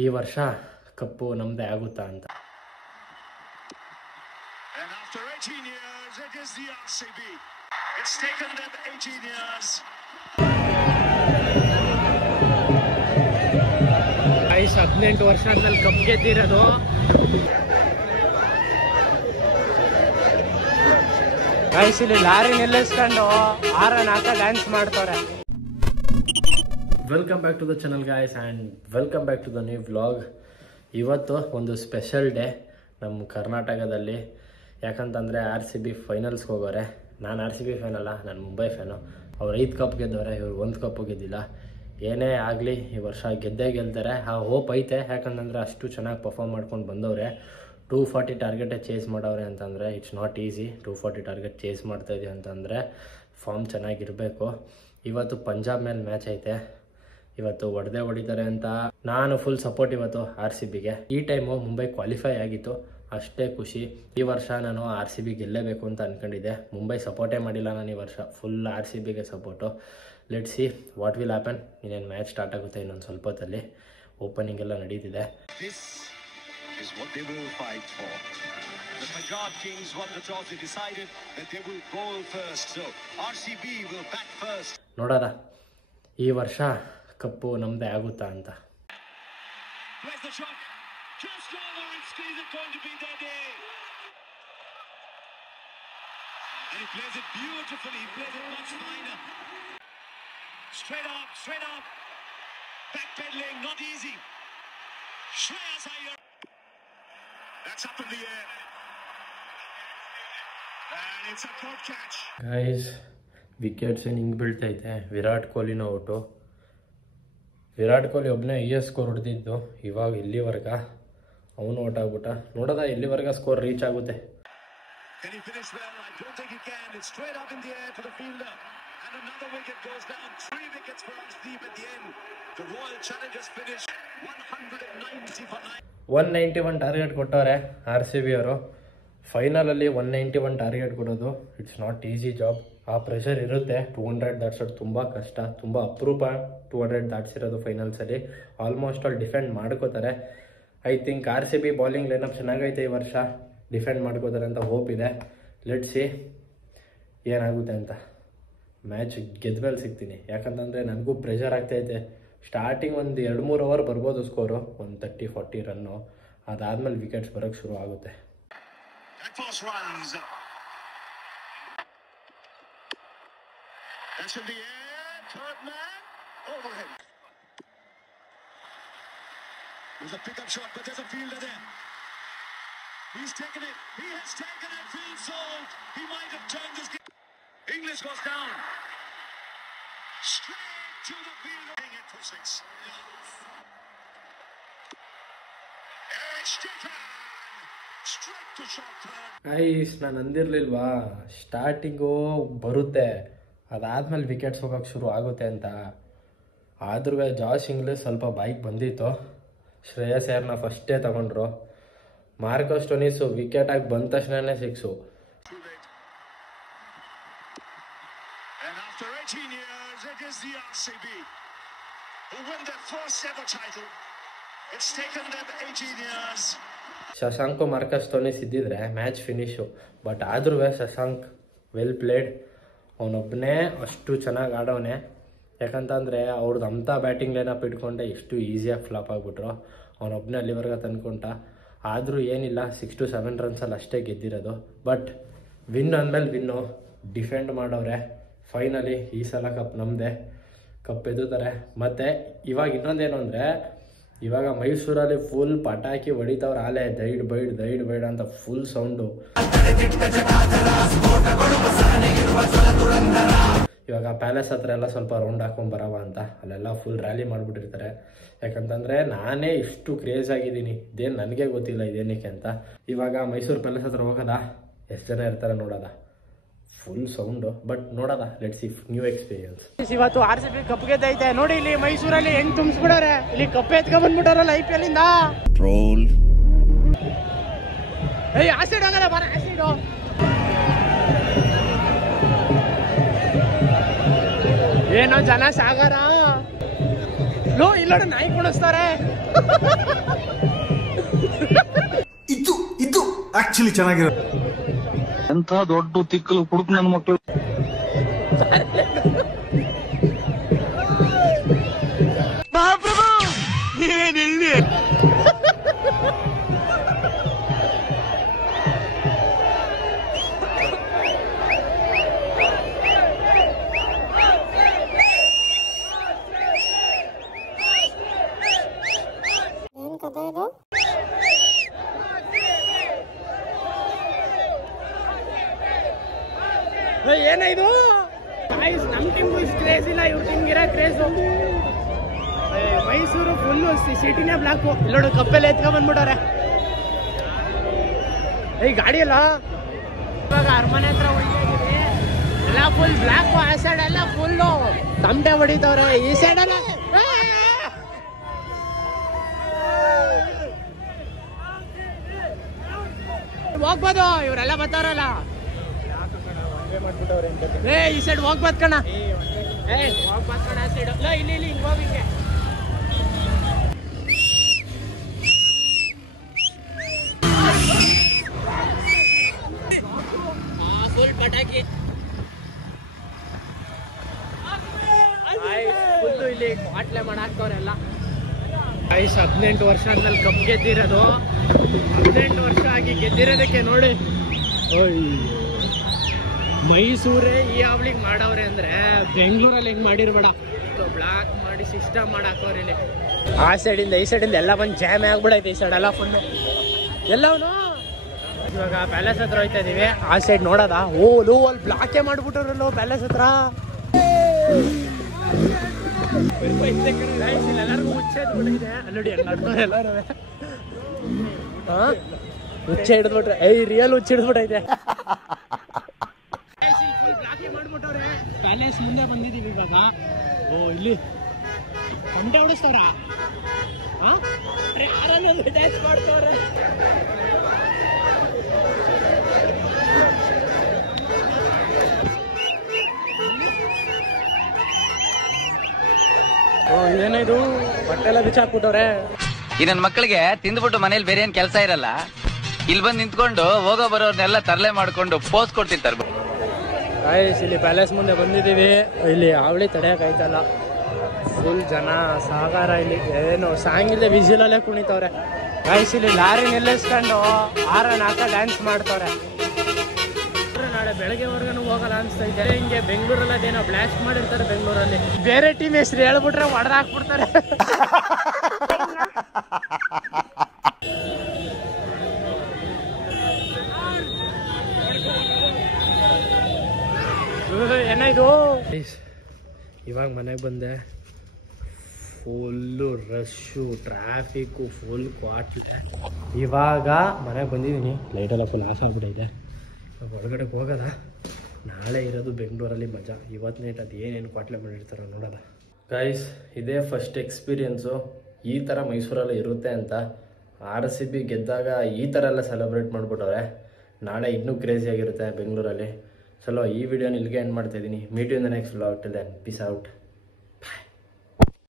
ಈ ವರ್ಷ ಕಪ್ಪು ನಮ್ಮದೇ ಆಗುತ್ತಾ ಅಂತ. ಗೈಸ್ 18 ವರ್ಷ ಆದ್ಮೇಲೆ ಕಪ್ ಗೆದ್ದಿರೋದು. ಗೈಸ್ ಇಲ್ಲಿ ಲಾರಿ ನಿಲ್ಲಿಸ್ಕೊಂಡು ಆರನ್ ಹಾಕ ಡ್ಯಾನ್ಸ್ ಮಾಡ್ತಾರೆ. Welcome back to the channel guys and welcome back to the new vlog. ಇವತ್ತು ಒಂದು ಸ್ಪೆಷಲ್ ಡೇ ನಮ್ಮ ಕರ್ನಾಟಕದಲ್ಲಿ. ಯಾಕಂತಂದರೆ RCB ಫೈನಲ್ಸ್ಗೆ ಹೋಗೋರೆ. ನಾನು RCB ಫ್ಯಾನ್ ಅಲ್ಲ, ನಾನು ಮುಂಬೈ ಫ್ಯಾನು. ಅವ್ರು 5 ಕಪ್ ಗೆದ್ದವ್ರೆ, ಇವ್ರು 1 ಕಪ್ಪು ಗೆದ್ದಿಲ್ಲ. ಏನೇ ಆಗಲಿ ಈ ವರ್ಷ ಗೆದ್ದೇ ಗೆಲ್ತಾರೆ, ಆ ಹೋಪ್ ಐತೆ. ಯಾಕಂತಂದರೆ ಅಷ್ಟು ಚೆನ್ನಾಗಿ ಪರ್ಫಾರ್ಮ್ ಮಾಡ್ಕೊಂಡು ಬಂದವ್ರೆ. 240 ಟಾರ್ಗೆಟೇ ಚೇಸ್ ಮಾಡವ್ರೆ ಅಂತಂದರೆ it's not easy. 240 target chase ಮಾಡ್ತಾಯಿದ್ದೀವಿ ಅಂತಂದರೆ ಫಾರ್ಮ್ ಚೆನ್ನಾಗಿರಬೇಕು. ಇವತ್ತು ಪಂಜಾಬ್ ಮೇಲೆ ಮ್ಯಾಚ್ ಐತೆ, ಇವತ್ತು ಹೊಡಿತಾರೆ ಅಂತ ನಾನು ಫುಲ್ ಸಪೋರ್ಟ್ ಇವತ್ತು RCBಗೆ. ಈ ಟೈಮು ಮುಂಬೈ ಕ್ವಾಲಿಫೈ ಆಗಿತ್ತು, ಅಷ್ಟೇ ಖುಷಿ. ಈ ವರ್ಷ ನಾನು RCB ಗೆಲ್ಲೇಬೇಕು ಅಂತ ಅಂದ್ಕೊಂಡಿದ್ದೆ. ಮುಂಬೈ ಸಪೋರ್ಟೇ ಮಾಡಿಲ್ಲ ನಾನು ಈ ವರ್ಷ, ಫುಲ್ RCBಗೆ support. Let's see what will happen. ಇನ್ನೇನು ಮ್ಯಾಚ್ ಸ್ಟಾರ್ಟ್ ಆಗುತ್ತೆ ಇನ್ನೊಂದು ಸ್ವಲ್ಪ ಹೊತ್ತಲ್ಲಿ. ಓಪನಿಂಗ್ ಎಲ್ಲ ನಡೀತಿದೆ. ನೋಡೋಣ ಈ ವರ್ಷ ಕಪ್ಪು ನಮ್ಮದೇ ಆಗುತ್ತಾ ಅಂತ. Straight up, backpedaling, not easy. Shreyas Iyer, that's up in the air, and it's a good catch. Guys, wickets ಹಿಂಗೆ ಬೀಳ್ತೈತೆ. ವಿರಾಟ್ ಕೊಹ್ಲಿನ ಔಟು. ವಿರಾಟ್ ಕೊಹ್ಲಿ ಒಬ್ಬನೇ highest ಸ್ಕೋರ್ ಹೊಡೆದಿದ್ದು ಇವಾಗ ಇಲ್ಲಿವರೆಗೆ. ಅವನು ಔಟ್ ಆಗ್ಬಿಟ್ಟ. ನೋಡೋದ ಎಲ್ಲಿವರೆಗೆ ಸ್ಕೋರ್ ರೀಚ್ ಆಗುತ್ತೆ. Can he finish well? I don't think he can. It's straight up in the air for the fielder. And another wicket goes down. 3 wickets for Arshdeep at the end. The Royal Challengers finish 190 for 9. 191 target ಕೊಟ್ಟವ್ರೆ RCB ಅವರು. ಫೈನಲಲ್ಲಿ 191 target ಕೊಡೋದು it's not easy job. ಆ pressure ಇರುತ್ತೆ. 200 ದಾಟ್ಸೋದು ತುಂಬ ಕಷ್ಟ, ತುಂಬ ಅಪರೂಪ 200 ದಾಟ್ಸಿರೋದು ಫೈನಲ್ಸಲ್ಲಿ. Almost all defend ಮಾಡ್ಕೋತಾರೆ. I think RCB bowling lineup ಚೆನ್ನಾಗೈತೆ ಈ ವರ್ಷ. ಡಿಫೆಂಡ್ ಮಾಡ್ಕೋತಾರೆ ಅಂತ ಹೋಪ್ ಇದೆ. ಲೆಟ್ಸ್ ಸಿ ಏನಾಗುತ್ತೆ ಅಂತ. ಮ್ಯಾಚ್ ಗೆದ್ದ ಮೇಲೆ ಸಿಗ್ತೀನಿ. ಯಾಕಂತಂದರೆ ನನಗೂ ಪ್ರೆಷರ್ ಆಗ್ತೈತೆ. ಸ್ಟಾರ್ಟಿಂಗ್ ಒಂದು 2-3 ಓವರ್ ಬರ್ಬೋದು ಸ್ಕೋರು, 130-40 ರನ್ನು. ಅದಾದಮೇಲೆ ವಿಕೆಟ್ಸ್ ಬರೋಕ್ಕೆ ಶುರು ಆಗುತ್ತೆ. He's taken it. He has taken it. Field sold. He might have turned this game. English goes down. Straight to the field. It for 6. Straight to short third. Guys ನಾನು ಅಂದಿರಲಿಲ್ವಾ starting ಬರುತ್ತೆ, ಅದಾದಮೇಲೆ wickets ಹೋಗೋಕ್ಕೆ ಶುರು ಆಗುತ್ತೆ ಅಂತ. ಆದ್ರೂ ಜಾಸ್ English ಸ್ವಲ್ಪ ಬೈಕ್ ಬಂದಿತ್ತು. ಶ್ರೇಯಸ್ ಅಯ್ಯರ್ನ ಫಸ್ಟೇ ತಗೊಂಡ್ರು. ಮಾರ್ಕಸ್ ಸ್ಟೋನಿಸು ವಿಕೆಟ್ ಆಗಿ ಬಂದ ತಕ್ಷಣನೇ 6. ಶಶಾಂಕ್ ಮಾರ್ಕಸ್ ಸ್ಟೋನಿಸ್ ಇದ್ದಿದ್ರೆ ಮ್ಯಾಚ್ ಫಿನಿಶು. ಬಟ್ ಆದ್ರೂ ಶಶಾಂಕ್ ವೆಲ್ ಪ್ಲೇಡ್. ಅವನೊಬ್ಬನೇ ಅಷ್ಟು ಚೆನ್ನಾಗಿ ಆಡೋನೆ. ಯಾಕಂತಂದರೆ ಅವ್ರದ್ದು ಅಂಥ ಬ್ಯಾಟಿಂಗ್ ಲೈನಪ್ ಇಟ್ಕೊಂಡೆ ಎಷ್ಟು ಈಸಿಯಾಗಿ ಫ್ಲಾಪ್ ಆಗಿಬಿಟ್ರು. ಅವನೊಬ್ಬನೇ ಅಲ್ಲಿವರೆಗೆ ತಂದ್ಕೊಂಡ. ಆದರೂ ಏನಿಲ್ಲ, 6-7 ರನ್ಸಲ್ಲಿ ಅಷ್ಟೇ ಗೆದ್ದಿರೋದು. ಬಟ್ ವಿನ್ ಅಂದಮೇಲೆ ವಿನ್ನು. ಡಿಫೆಂಡ್ ಮಾಡವ್ರೆ. ಫೈನಲಿ ಈ ಸಲ ಕಪ್ ನಮ್ಮದೇ. ಕಪ್ ಎದ್ದುತ್ತಾರೆ. ಮತ್ತು ಇವಾಗ ಇನ್ನೊಂದೇನು ಅಂದರೆ, ಇವಾಗ ಮೈಸೂರಲ್ಲಿ ಫುಲ್ ಪಟಾಕಿ ಹೊಡಿತವ್ರು. ಆಲೆ ದೈಡ್ ಬೈಡ್ ಅಂತ ಫುಲ್ ಸೌಂಡು. ಇವಾಗ ಪ್ಯಾಲೇಸ್ ಹತ್ರ ಎಲ್ಲ ಸ್ವಲ್ಪ ರೌಂಡ್ ಹಾಕೊಂಡು ಬರವ ಅಂತ ಅಲ್ಲೆಲ್ಲ ಫುಲ್ ರ್ಯಾಲಿ ಮಾಡಿಬಿಟ್ಟಿರ್ತಾರೆ. ಯಾಕಂತಂದರೆ ನಾನೇ ಇಷ್ಟು ಕ್ರೇಜ್ ಆಗಿದ್ದೀನಿ, ಇದೇನು ನನಗೆ ಗೊತ್ತಿಲ್ಲ ಇದೇನಕ್ಕೆ ಅಂತ. ಇವಾಗ ಮೈಸೂರು ಪ್ಯಾಲೇಸ್ ಹತ್ರ ಹೋಗೋದ, ಎಷ್ಟು ಜನ ಇರ್ತಾರೆ ನೋಡೋದ. Full sound. ಬಟ್ ನೋಡೋದ, ಲೆಟ್ಸ್ ಸಿ ನ್ಯೂ ಎಕ್ಸ್ಪೀರಿಯನ್ಸ್. ಇವತ್ತು RCB ಕಪ್ ಗೆದ್ದೈತೆ ನೋಡಿ. ಇಲ್ಲಿ ಮೈಸೂರಲ್ಲಿ ಹೆಂಗ್ ತುಂಬಿಸ್ಬಿಡೋರೆ. ಇಲ್ಲಿ ಕಪ್ ಎತ್ಕೊಂಡ್ ಬಂದ್ಬಿಟ್ಟಾರಲ್ಲ IPL ಇಂದ. ಟ್ರೋಲ್ ಆಸಿಡ್ ಹೋಗಲ್ಲ ಬರ ಆಸಿಡ್. ಏನೋ ಜನ ಸಾಗರ. ಲೋ ಇಲ್ಲ ನಾಯಿ ಕುಣಿಸ್ತಾರೆ. ಇದು ಆಕ್ಚುಲಿ ಚೆನ್ನಾಗಿರೋ ಎಂತ ದೊಡ್ಡ ತಿಕ್ಕಲು ಕುಡುಕು ನನ್ನ ಮಕ್ಕಳು. ಏನಿದು ನಮ್ ಟೀಮ್ ಕ್ರೇಜ್ ಇಲ್ಲ, ಇವ್ರ ಟೀಮ್ಗೆ ಇರೋ ಕ್ರೇಜ್. ಮೈಸೂರು ಫುಲ್ಲು ಸಿಟಿನೇ ಬ್ಲಾಕು. ಇಲ್ಲೋಡು ಕಪ್ಪೆಲ್ಲ ಎತ್ಕೊಂಡ್ ಬಂದ್ಬಿಟ್ಟವ್ರೆ. ಈ ಗಾಡಿ ಎಲ್ಲ ಇವಾಗ ಅರಮನೆ ಹತ್ರ ಹೋಗಿದ್ದೀವಿ, ಎಲ್ಲ ಫುಲ್ ಬ್ಲಾಕ್. ಆ ಸೈಡ್ ಎಲ್ಲ ಫುಲ್ಲು ತಮಟೆ ಹೊಡಿತವ್ರೆ, ಈ ಸೈಡ್ ಎಲ್ಲ ಹೋಗ್ಬೋದು. ಇವರೆಲ್ಲ ಬರ್ತಾರಲ್ಲ, ಈ ಸೈಡ್ ಹೋಗ್ಬಾರ್ದು ಕಣ. ಹೋಗ್ಬಾರ್ದು ಕಣ ಆ ಸೈಡ್. ಇಲ್ಲಿ ಹಿಂಗ್ ಹೋಗಿಂಗೆ ಫುಲ್ ಪಟಾಕಿ ಫುಲ್ಲು ಇಲ್ಲಿ ಬಾಟ್ಲೆ ಮಾಡಾಕ್ತವ್ರೆಲ್ಲ. 18 ವರ್ಷ ಆದ್ಮೇಲೆ ಕಪ್ ಗೆದ್ದಿರೋದು. 18 ವರ್ಷ ಆಗಿ ಗೆದ್ದಿರೋದಕ್ಕೆ ನೋಡಿ. ಮೈಸೂರೇ ಈ ಅವಳಿಗೆ ಮಾಡವ್ರೆ ಅಂದ್ರೆ ಬೆಂಗಳೂರಲ್ಲಿ ಹೆಂಗ್ ಮಾಡಿರ್ಬೇಡ. ಬ್ಲಾಕ್ ಮಾಡಿ ಸಿಸ್ಟಮ್ ಮಾಡಾಕವ್ರೆ ಇಲ್ಲಿ. ಆ ಸೈಡಿಂದ ಈ ಸೈಡಿಂದ ಎಲ್ಲ ಬಂದು ಜಾಮ್ ಆಗ್ಬಿಡೈತೆ. ಈ ಸೈಡ್ ಎಲ್ಲ ಫುಲ್ ಎಲ್ಲವನು. ಇವಾಗ ಪ್ಯಾಲೇಸ್ ಹತ್ರ ಹೋಯ್ತಾ ಇದೀವಿ. ಆ ಸೈಡ್ ನೋಡೋದ? ಲೋ ಅಲ್ಲಿ ಬ್ಲಾಕೇ ಮಾಡ್ಬಿಟ್ಟವ್ರಲ್ಲೋ ಪ್ಯಾಲೇಸ್ ಹತ್ರ. ಎಲ್ಲರಿಗೂ ಹುಚ್ಚೆದ್ಬಿಟ್ಟಿದೆ ನೋಡಿ ಎಲ್ಲರೂ. ಹುಚ್ಚೆ ಹಿಡಿದ್ಬಿಟ್ರೆ ರಿಯಲ್ ಹುಚ್ಚ ಹಿಡಿದ್ಬಿಟ್ಟೈತೆ. ಮಾಡ್ಬಿಟ್ಟವ್ರೆ. ಪ್ಯಾಲೇಸ್ ಮುಂದೆ ಬಂದಿದೀವಿ ಇವಾಗ. ಇಲ್ಲಿ ಗಂಟೆ ಹೊಡಿಸ್ತವ್ರ. ಯಾರನ್ನೊಂದು ಡ್ಯಾನ್ಸ್ ಮಾಡ್ತವ್ರೆ. ಏನಿದು ಬಟ್ಟೆಲ್ಲ ಬಿಚ್ಚಾಕ್ಬಿಟ್ಟವ್ರೆ. ಈ ನನ್ನ ಮಕ್ಕಳಿಗೆ ತಿಂದ್ಬಿಟ್ಟು ಮನೇಲಿ ಬೇರೆ ಏನ್ ಕೆಲಸ ಇರಲ್ಲ, ಇಲ್ಲಿ ಬಂದು ನಿಂತ್ಕೊಂಡು ಹೋಗೋ ಬರೋರ್ನೆಲ್ಲ ತರಲೆ ಮಾಡ್ಕೊಂಡು ಪೋಸ್ ಕೊಡ್ತಿರ್ತಾರೆ. ಇಲ್ಲಿ ಪ್ಯಾಲೇಸ್ ಮುಂದೆ ಬಂದಿದ್ದೀವಿ. ಇಲ್ಲಿ ಅವಳಿ ತಡೆಯೋಕ್ಕಾಯ್ತಲ್ಲ, ಫುಲ್ ಜನ ಸಾಗರ. ಇಲ್ಲಿ ಏನು ಸಾಂಗ್ ಇಲ್ಲದೆ ವಿಜಿಲಲ್ಲೇ ಕುಣಿತವ್ರೆ. ಇಲ್ಲಿ ಲಾರಿ ನಿಲ್ಲಿಸ್ಕೊಂಡು ಆರನ್ ಹಾಕ ಡ್ಯಾನ್ಸ್ ಮಾಡ್ತವ್ರೆ. ನಾಳೆ ಬೆಳಗ್ಗೆವರೆಗೂ ಹೋಗಲ್ಲ ಅನ್ಸ್ತೈತೆ. ಹಿಂಗೆ ಬೆಂಗಳೂರಲ್ಲಿ ಅದೇನೋ ಬ್ಲಾಸ್ಟ್ ಮಾಡಿರ್ತಾರೆ. ಬೆಂಗಳೂರಲ್ಲಿ ಬೇರೆ ಟೀಮ್ ಹೆಸರು ಹೇಳ್ಬಿಟ್ರೆ ಹೊಡೆದ ಹಾಕ್ಬಿಡ್ತಾರೆ. ಏನಾಯ್ತು? ಇವಾಗ ಮನೆಗೆ ಬಂದೆ. ಫುಲ್ಲು ರಶ್ಶು, ಟ್ರಾಫಿಕ್ಕು ಫುಲ್ ಕ್ವಾಟಿದೆ. ಇವಾಗ ಮನೆಗೆ ಬಂದಿದ್ದೀನಿ. ಲೈಟೆಲ್ಲ ಫುಲ್ ಆಫ್ ಆಗಿಬಿಟ್ಟೈತೆ. ಒಳಗಡೆ ಹೋಗೋದ. ನಾಳೆ ಇರೋದು ಬೆಂಗಳೂರಲ್ಲಿ ಮಜಾ. ಇವತ್ತು ನೈಟ್ ಅದು ಏನೇನು ಕ್ವಾಟ್ಲೆ ಮಾಡಿರ್ತಾರೋ ನೋಡೋದ. ಗೈಸ್, ಇದೇ ಫಸ್ಟ್ ಎಕ್ಸ್ಪೀರಿಯೆನ್ಸು. ಈ ಥರ ಮೈಸೂರಲ್ಲಿ ಇರುತ್ತೆ ಅಂತ. RCB ಗೆದ್ದಾಗ ಈ ಥರ ಎಲ್ಲ ಸೆಲೆಬ್ರೇಟ್ ಮಾಡಿಬಿಟ್ಟವ್ರೆ. ನಾಳೆ ಇನ್ನೂ ಕ್ರೇಜಿಯಾಗಿರುತ್ತೆ ಬೆಂಗಳೂರಲ್ಲಿ. ಚಲೋ, ಈ ವಿಡಿಯೋನ ಇಲ್ಲಿಗೆ ಎಂಡ್ ಮಾಡ್ತಾಯಿದ್ದೀನಿ. Meet you in the next vlog. Till then, peace out.